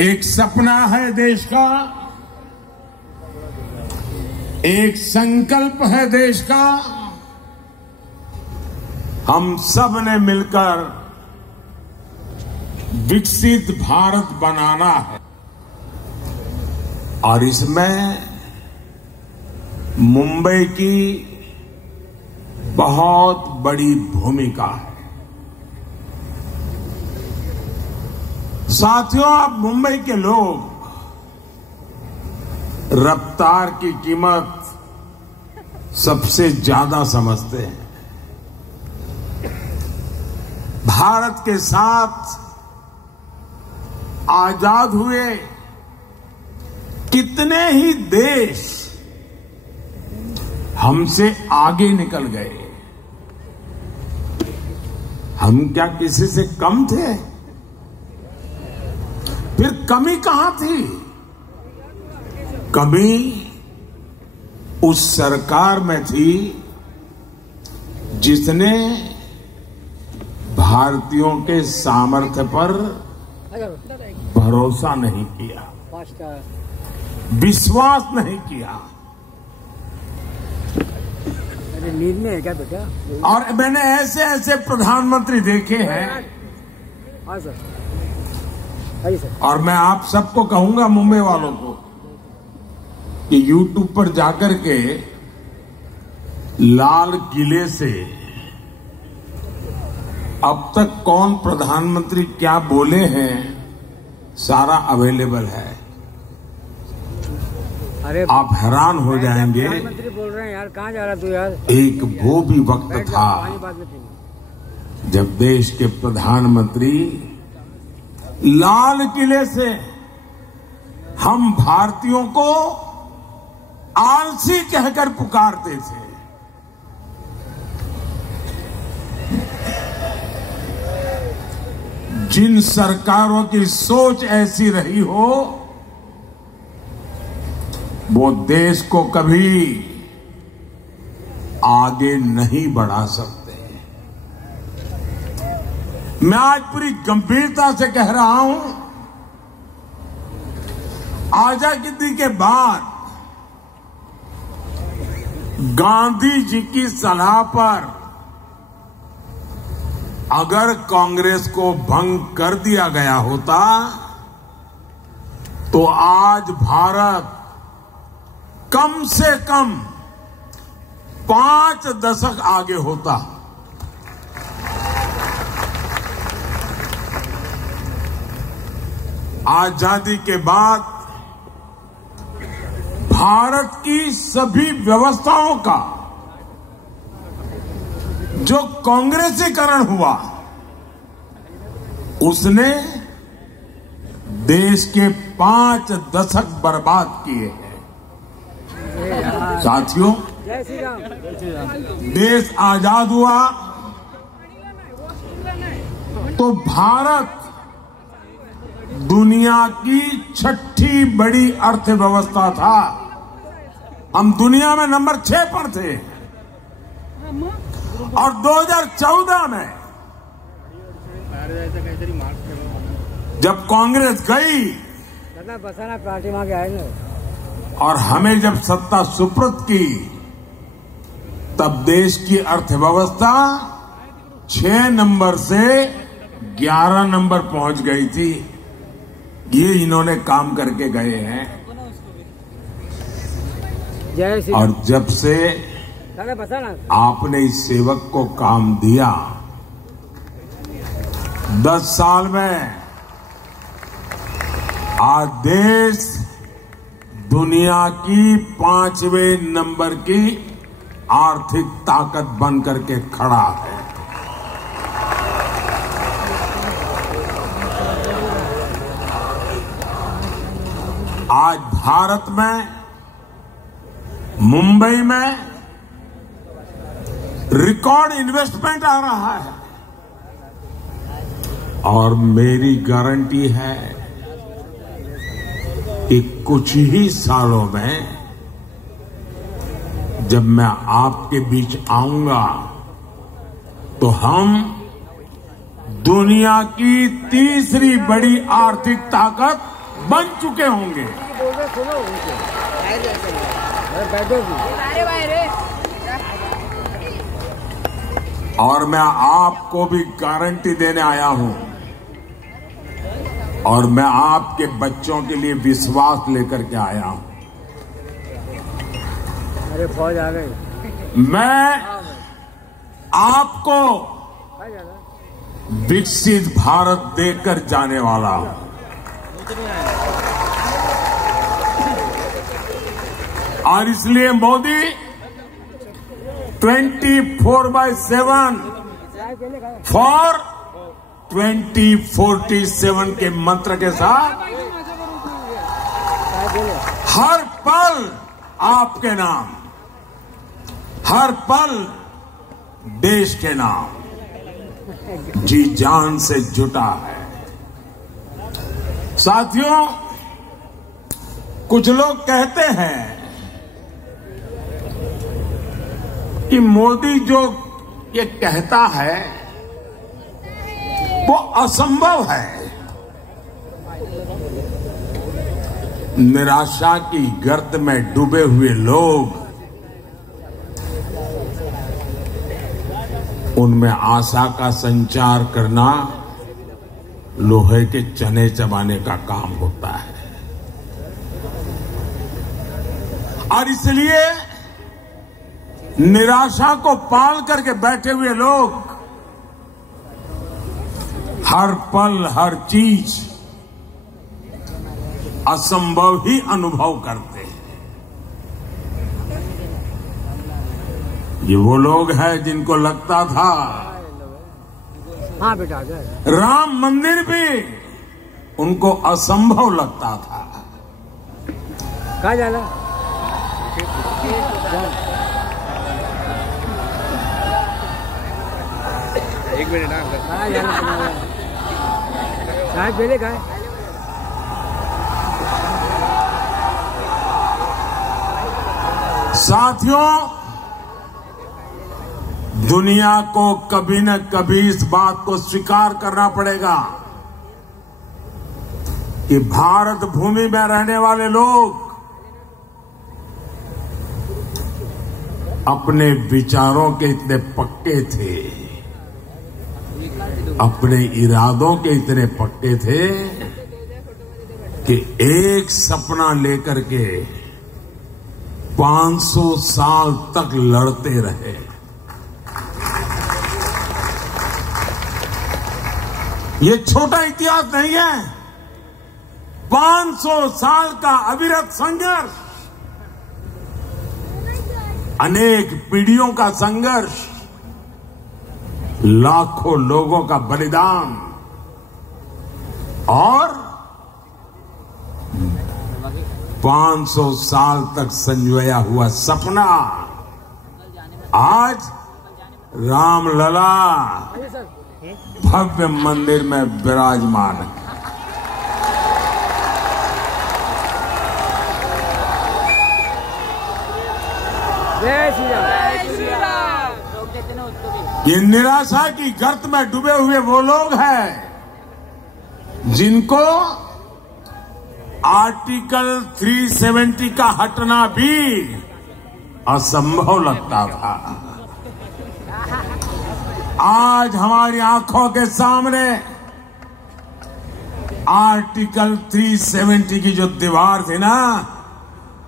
एक सपना है देश का, एक संकल्प है देश का। हम सब ने मिलकर विकसित भारत बनाना है और इसमें मुंबई की बहुत बड़ी भूमिका है। साथियों, आप मुंबई के लोग रफ्तार की कीमत सबसे ज्यादा समझते हैं। भारत के साथ आजाद हुए कितने ही देश हमसे आगे निकल गए। हम क्या किसी से कम थे? फिर कमी कहां थी? कमी उस सरकार में थी जिसने भारतीयों के सामर्थ्य पर भरोसा नहीं किया, विश्वास नहीं किया। नींद में है क्या बेटा? और मैंने ऐसे ऐसे प्रधानमंत्री देखे हैं। हाँ सर। और मैं आप सबको कहूंगा, मुंबई वालों को, कि YouTube पर जाकर के लाल किले से अब तक कौन प्रधानमंत्री क्या बोले हैं सारा अवेलेबल है। अरे आप हैरान हो जाएंगे। प्रधानमंत्री बोल रहे हैं यार, कहाँ जा रहा तू यार? एक वो भी वक्त था जब देश के प्रधानमंत्री लाल किले से हम भारतीयों को आलसी कहकर पुकारते थे। जिन सरकारों की सोच ऐसी रही हो, वो देश को कभी आगे नहीं बढ़ा सकते। मैं आज पूरी गंभीरता से कह रहा हूं, आजादी के बाद गांधी जी की सलाह पर अगर कांग्रेस को भंग कर दिया गया होता तो आज भारत कम से कम 5 दशक आगे होता। आजादी के बाद भारत की सभी व्यवस्थाओं का जो कांग्रेसीकरण हुआ, उसने देश के 5 दशक बर्बाद किए हैं। साथियों, जय श्री राम। देश आजाद हुआ तो भारत दुनिया की 6ठी बड़ी अर्थव्यवस्था था। हम दुनिया में नंबर 6 पर थे और 2014 में जब कांग्रेस गई बसाना पार्टी में आए और हमें जब सत्ता सुपुर्द की, तब देश की अर्थव्यवस्था 6 नंबर से 11 नंबर पहुंच गई थी। ये इन्होंने काम करके गए हैं। जय श्री और जब से बसाना आपने इस सेवक को काम दिया, 10 साल में आज देश दुनिया की 5वें नंबर की आर्थिक ताकत बन करके खड़ा है। आज भारत में, मुंबई में रिकॉर्ड इन्वेस्टमेंट आ रहा है और मेरी गारंटी है कि कुछ ही सालों में जब मैं आपके बीच आऊंगा तो हम दुनिया की तीसरी बड़ी आर्थिक ताकत बन चुके होंगे। और मैं आपको भी गारंटी देने आया हूं और मैं आपके बच्चों के लिए विश्वास लेकर के आया हूं। अरे फौज आ गई। मैं आपको विकसित भारत देकर जाने वाला हूं। और इसलिए मोदी 24/7 फॉर 2047 के मंत्र के साथ हर पल आपके नाम, हर पल देश के नाम जी जान से जुटा है। साथियों, कुछ लोग कहते हैं कि मोदी जो ये कहता है वो असंभव है। निराशा की गर्त में डूबे हुए लोग उनमें आशा का संचार करना लोहे के चने चबाने का काम होता है। और इसलिए निराशा को पाल करके बैठे हुए लोग हर पल हर चीज असंभव ही अनुभव करते हैं। ये वो लोग हैं जिनको लगता था हाँ बेटा राम मंदिर भी उनको असंभव लगता था। कहाँ जाना? एक मिनट कहाँ जाना? कहाँ पहले कहाँ? साथियों, दुनिया को कभी न कभी इस बात को स्वीकार करना पड़ेगा कि भारत भूमि में रहने वाले लोग अपने विचारों के इतने पक्के थे, अपने इरादों के इतने पक्के थे कि एक सपना लेकर के 500 साल तक लड़ते रहे। ये छोटा इतिहास नहीं है। 500 साल का अविरत संघर्ष, अनेक पीढ़ियों का संघर्ष, लाखों लोगों का बलिदान और 500 साल तक संजोया हुआ सपना आज रामलला भव्य मंदिर में विराजमान है। जय श्री राम। ये निराशा की गर्त में डूबे हुए वो लोग हैं जिनको आर्टिकल 370 का हटना भी असंभव लगता था। आज हमारी आंखों के सामने आर्टिकल 370 की जो दीवार थी ना,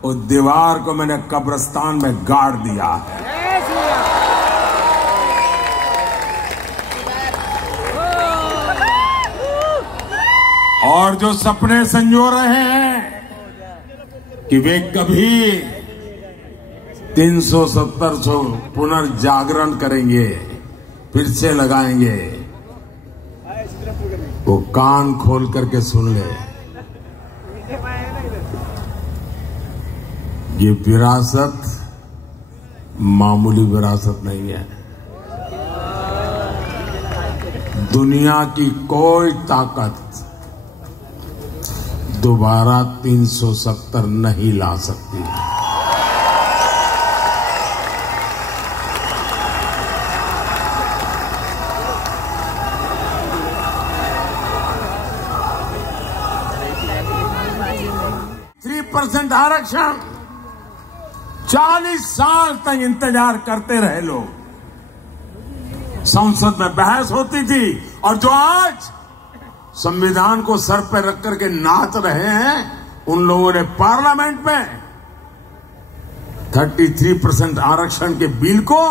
उस दीवार को मैंने कब्रिस्तान में गाड़ दिया है। और जो सपने संजो रहे हैं कि वे कभी 370 पुनर्जागरण करेंगे, फिर से लगाएंगे, वो कान खोल करके सुन ले। ये विरासत मामूली विरासत नहीं है। दुनिया की कोई ताकत दोबारा 370 नहीं ला सकती। 30% आरक्षण 40 साल तक इंतजार करते रहे लोग। संसद में बहस होती थी और जो आज संविधान को सर पर रख करके नाच रहे हैं, उन लोगों ने पार्लियामेंट में 33% आरक्षण के बिल को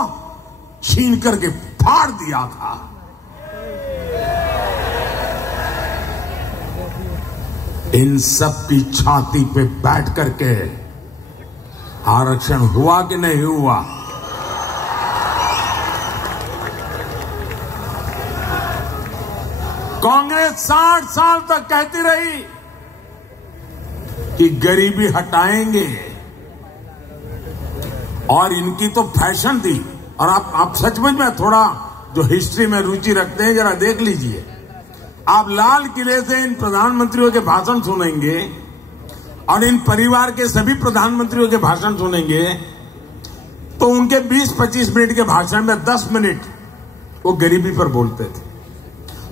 छीन करके फाड़ दिया था। इन सब की छाती पे बैठ करके आरक्षण हुआ कि नहीं हुआ? कांग्रेस 60 साल तक कहती रही कि गरीबी हटाएंगे, और इनकी तो फैशन थी। और आप सचमुच में थोड़ा जो हिस्ट्री में रुचि रखते हैं जरा देख लीजिए। आप लाल किले से इन प्रधानमंत्रियों के भाषण सुनेंगे और इन परिवार के सभी प्रधानमंत्रियों के भाषण सुनेंगे, तो उनके 20-25 मिनट के भाषण में 10 मिनट वो गरीबी पर बोलते थे।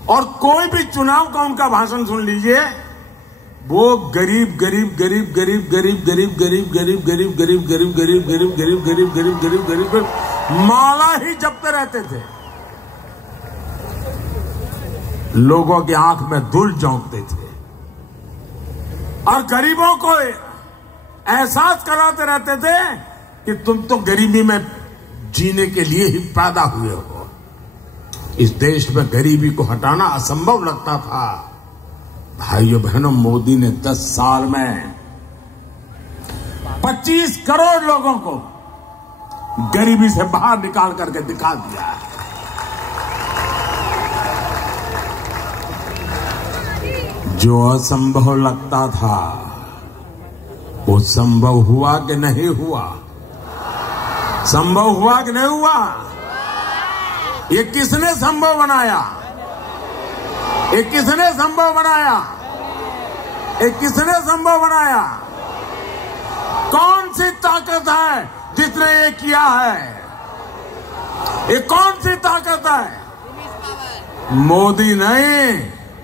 और कोई भी चुनाव का उनका भाषण सुन लीजिए, वो गरीब गरीब गरीब गरीब गरीब गरीब गरीब गरीब गरीब गरीब गरीब गरीब गरीब गरीब गरीब गरीब गरीब गरीब गरीब माला ही जपते रहते थे। लोगों की आंख में धूल झोंकते थे और गरीबों को एहसास कराते रहते थे कि तुम तो गरीबी में जीने के लिए ही पैदा हुए हो। इस देश में गरीबी को हटाना असंभव लगता था। भाइयों बहनों, मोदी ने 10 साल में 25 करोड़ लोगों को गरीबी से बाहर निकाल करके दिखा दिया है। जो असंभव लगता था वो संभव हुआ कि नहीं हुआ? संभव हुआ कि नहीं हुआ? ये किसने संभव बनाया? ये किसने संभव बनाया? ये किसने संभव बनाया? कौन सी ताकत है जिसने ये किया है? ये कौन सी ताकत है? मोदी नहीं,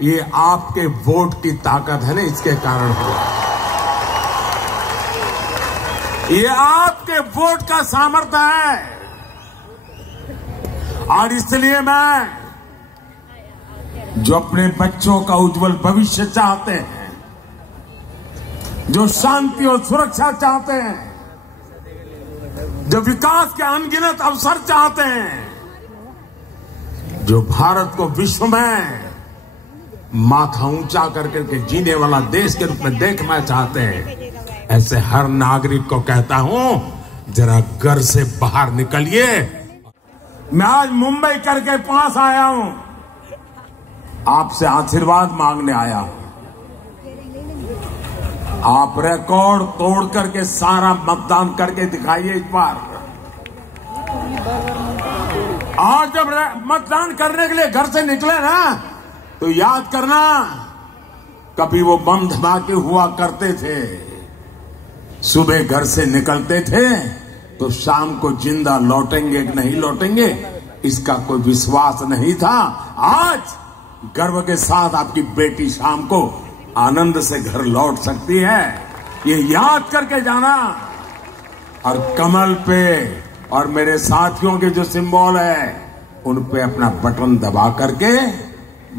ये आपके वोट की ताकत है ना, इसके कारण हुआ। ये आपके वोट का सामर्थ्य है। और इसलिए मैं, जो अपने बच्चों का उज्जवल भविष्य चाहते हैं, जो शांति और सुरक्षा चाहते हैं, जो विकास के अनगिनत अवसर चाहते हैं, जो भारत को विश्व में माथा ऊंचा करके जीने वाला देश के रूप में देखना चाहते हैं, ऐसे हर नागरिक को कहता हूं, जरा घर से बाहर निकलिए। मैं आज मुंबई करके पास आया हूं, आपसे आशीर्वाद मांगने आया हूं। आप रिकॉर्ड तोड़ करके सारा मतदान करके दिखाइए इस बार। आज जब मतदान करने के लिए घर से निकले ना, तो याद करना, कभी वो बम धमाके हुआ करते थे। सुबह घर से निकलते थे तो शाम को जिंदा लौटेंगे कि नहीं लौटेंगे, इसका कोई विश्वास नहीं था। आज गर्व के साथ आपकी बेटी शाम को आनंद से घर लौट सकती है, ये याद करके जाना। और कमल पे और मेरे साथियों के जो सिंबल है, उन पे अपना बटन दबा करके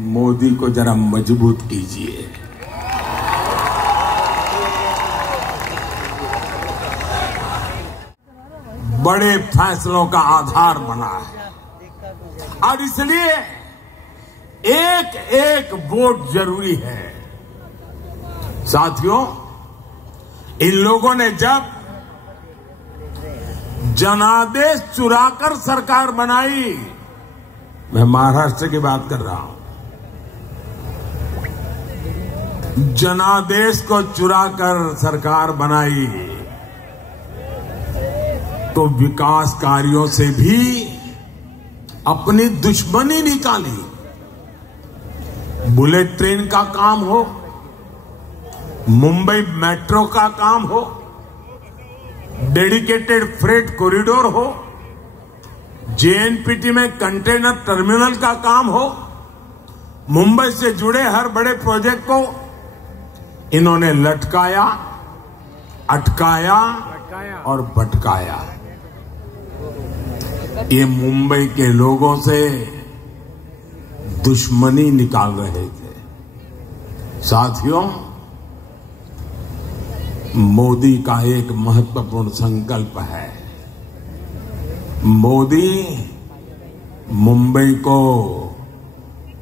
मोदी को जरा मजबूत कीजिए। बड़े फैसलों का आधार बना है और इसलिए एक एक वोट जरूरी है। साथियों, इन लोगों ने जब जनादेश चुराकर सरकार बनाई, मैं महाराष्ट्र की बात कर रहा हूं, जनादेश को चुराकर सरकार बनाई तो विकास कार्यों से भी अपनी दुश्मनी निकाली। बुलेट ट्रेन का काम हो, मुंबई मेट्रो का काम हो, डेडिकेटेड फ्रेट कॉरिडोर हो, जेएनपीटी में कंटेनर टर्मिनल का काम हो, मुंबई से जुड़े हर बड़े प्रोजेक्ट को इन्होंने लटकाया अटकाया और भटकाया। ये मुंबई के लोगों से दुश्मनी निकाल रहे थे। साथियों, मोदी का एक महत्वपूर्ण संकल्प है। मोदी मुंबई को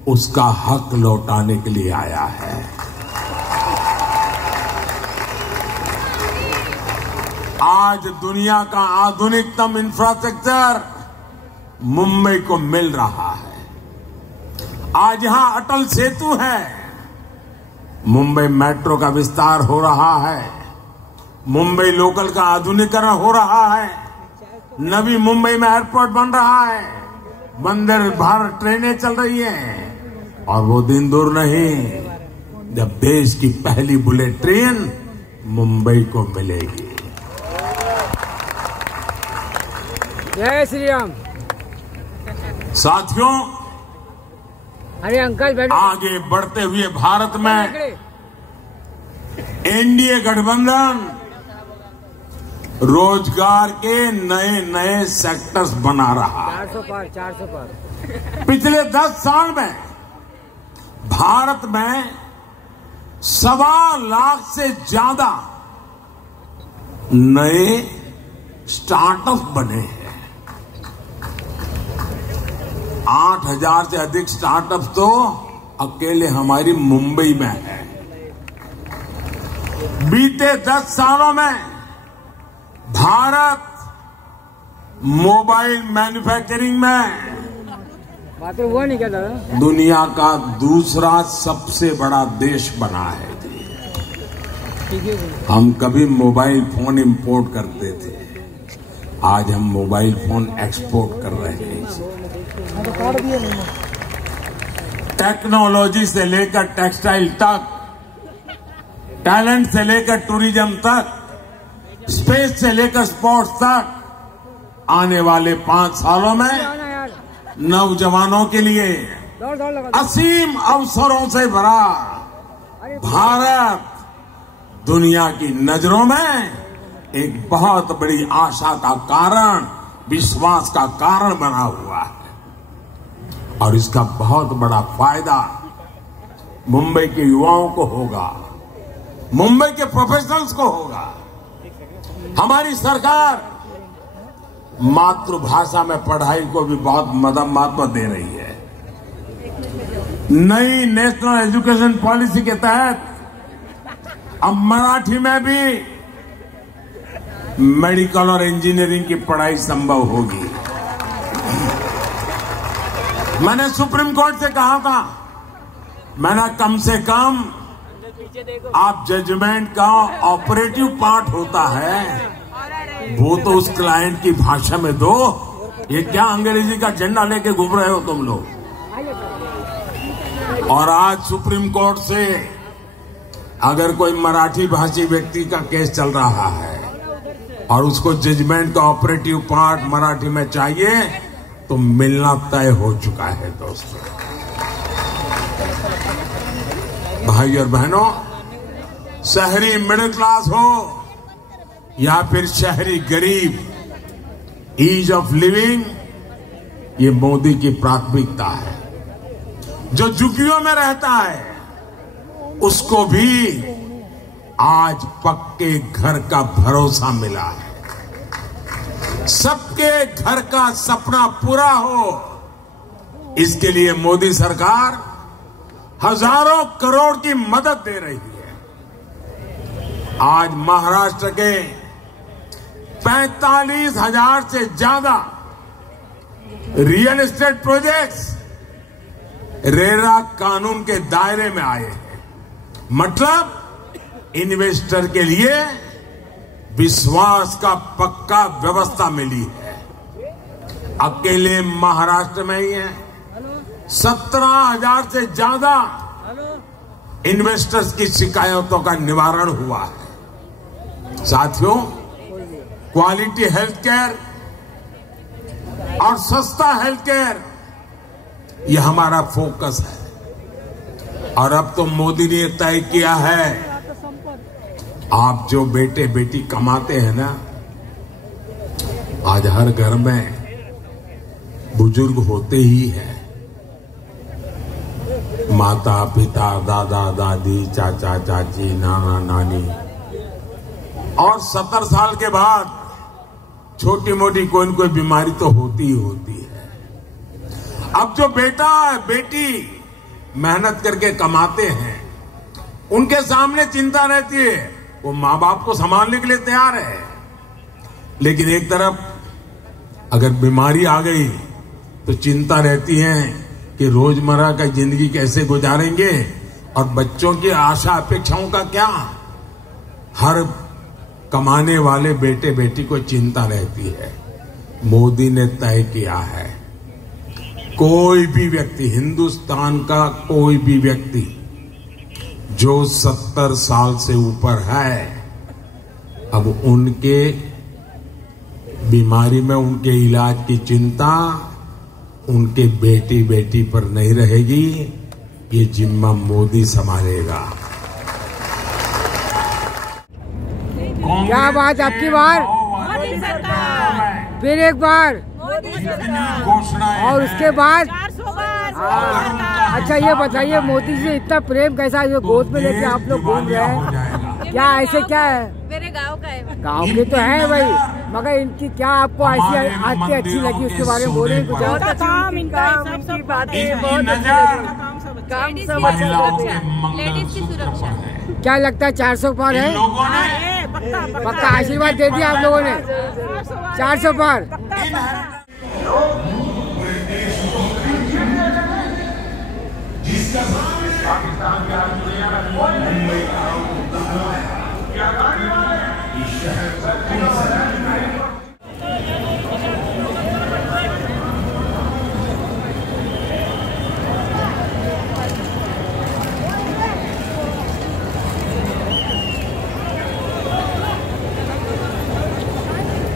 उसका हक लौटाने के लिए आया है। आज दुनिया का आधुनिकतम इंफ्रास्ट्रक्चर मुंबई को मिल रहा है। आज यहां अटल सेतु है, मुंबई मेट्रो का विस्तार हो रहा है, मुंबई लोकल का आधुनिकीकरण हो रहा है, नवी मुंबई में एयरपोर्ट बन रहा है, वंदे भारत ट्रेनें चल रही हैं और वो दिन दूर नहीं जब देश की पहली बुलेट ट्रेन मुंबई को मिलेगी। जय श्री राम। साथियों, अरे अंकल बैठो। आगे बढ़ते हुए भारत में एनडीए गठबंधन रोजगार के नए नए सेक्टर्स बना रहा है। 400 पार। पिछले 10 साल में भारत में 1.25 लाख से ज्यादा नए स्टार्टअप बने हैं। 8,000 से अधिक स्टार्टअप तो अकेले हमारी मुंबई में है। बीते 10 सालों में भारत मोबाइल मैन्युफैक्चरिंग में बात हुआ नहीं क्या दादा? दुनिया का दूसरा सबसे बड़ा देश बना है। हम कभी मोबाइल फोन इंपोर्ट करते थे, आज हम मोबाइल फोन एक्सपोर्ट कर रहे हैं। टेक्नोलॉजी से लेकर टेक्सटाइल तक, टैलेंट से लेकर टूरिज्म तक, स्पेस से लेकर स्पोर्ट्स तक, आने वाले 5 सालों में नौजवानों के लिए असीम अवसरों से भरा भारत दुनिया की नजरों में एक बहुत बड़ी आशा का कारण, विश्वास का कारण बना हुआ है। और इसका बहुत बड़ा फायदा मुंबई के युवाओं को होगा, मुंबई के प्रोफेशनल्स को होगा। हमारी सरकार मातृभाषा में पढ़ाई को भी बहुत महत्व दे रही है। नई नेशनल एजुकेशन पॉलिसी के तहत अब मराठी में भी मेडिकल और इंजीनियरिंग की पढ़ाई संभव होगी। मैंने सुप्रीम कोर्ट से कहा था, मैंने कम से कम आप जजमेंट का ऑपरेटिव पार्ट होता है वो तो उस क्लाइंट की भाषा में दो। ये क्या अंग्रेजी का झंडा लेके घूम रहे हो तुम लोग? और आज सुप्रीम कोर्ट से अगर कोई मराठी भाषी व्यक्ति का केस चल रहा है और उसको जजमेंट का ऑपरेटिव पार्ट मराठी में चाहिए तो मिलना तय हो चुका है। दोस्तों, भाई और बहनों, शहरी मिडिल क्लास हो या फिर शहरी गरीब, ईज ऑफ लिविंग ये मोदी की प्राथमिकता है। जो झुग्गियों में रहता है उसको भी आज पक्के घर का भरोसा मिला है। सबके घर का सपना पूरा हो, इसके लिए मोदी सरकार हजारों करोड़ की मदद दे रही है। आज महाराष्ट्र के 45,000 से ज्यादा रियल एस्टेट प्रोजेक्ट्स रेरा कानून के दायरे में आए हैं। मतलब इन्वेस्टर के लिए विश्वास का पक्का व्यवस्था मिली है। अकेले महाराष्ट्र में ही है 17,000 से ज्यादा इन्वेस्टर्स की शिकायतों का निवारण हुआ है। साथियों, क्वालिटी हेल्थ केयर और सस्ता हेल्थ केयर यह हमारा फोकस है। और अब तो मोदी ने तय किया है आप जो बेटे बेटी कमाते हैं ना, आज हर घर में बुजुर्ग होते ही हैं। माता पिता, दादा दादी, चाचा चाची, नाना नानी, और 70 साल के बाद छोटी मोटी कोई न कोई बीमारी तो होती ही होती है। अब जो बेटा बेटी मेहनत करके कमाते हैं, उनके सामने चिंता रहती है, वो माँ बाप को संभालने के लिए तैयार है, लेकिन एक तरफ अगर बीमारी आ गई तो चिंता रहती है कि रोजमर्रा का जिंदगी कैसे गुजारेंगे और बच्चों की आशा अपेक्षाओं का क्या। हर कमाने वाले बेटे बेटी को चिंता रहती है। मोदी ने तय किया है, कोई भी व्यक्ति, हिंदुस्तान का कोई भी व्यक्ति जो 70 साल से ऊपर है, अब उनके बीमारी में उनके इलाज की चिंता उनके बेटी बेटी पर नहीं रहेगी। ये जिम्मा मोदी संभालेगा। क्या बात, आपकी बार फिर एक बार और उसके बाद अच्छा ये बताइए, मोदी जी इतना प्रेम कैसा, जो गोद में लेके आप लोग घूम रहे हैं, क्या ऐसे क्या है? मेरे गांव का है। गांव के तो है भाई, मगर इनकी क्या आपको ऐसी आदतें अच्छी लगी, उसके बारे में बोले कुछ। काम इनका सब बातें बहुत अच्छी लगी। काम सब अच्छा, लेडीज की सुरक्षा। क्या लगता है 400 पार है? पक्का आशीर्वाद दे दिया आप लोगों ने 400 पार।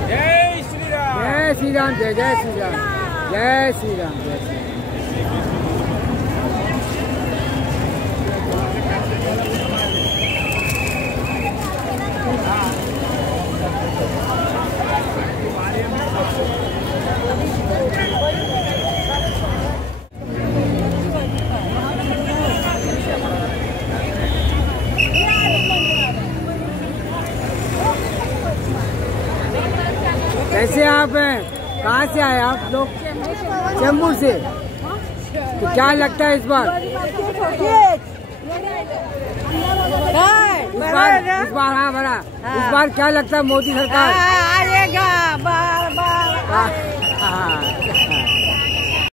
जय श्री राम, जय जय श्री राम, जय श्री राम, जय श्री राम। कैसे आप हैं? कहाँ से आए आप लोग? जम्मू से। तो क्या लगता है इस बार हाँ भरा, इस बार क्या लगता है मोदी सरकार आएगा?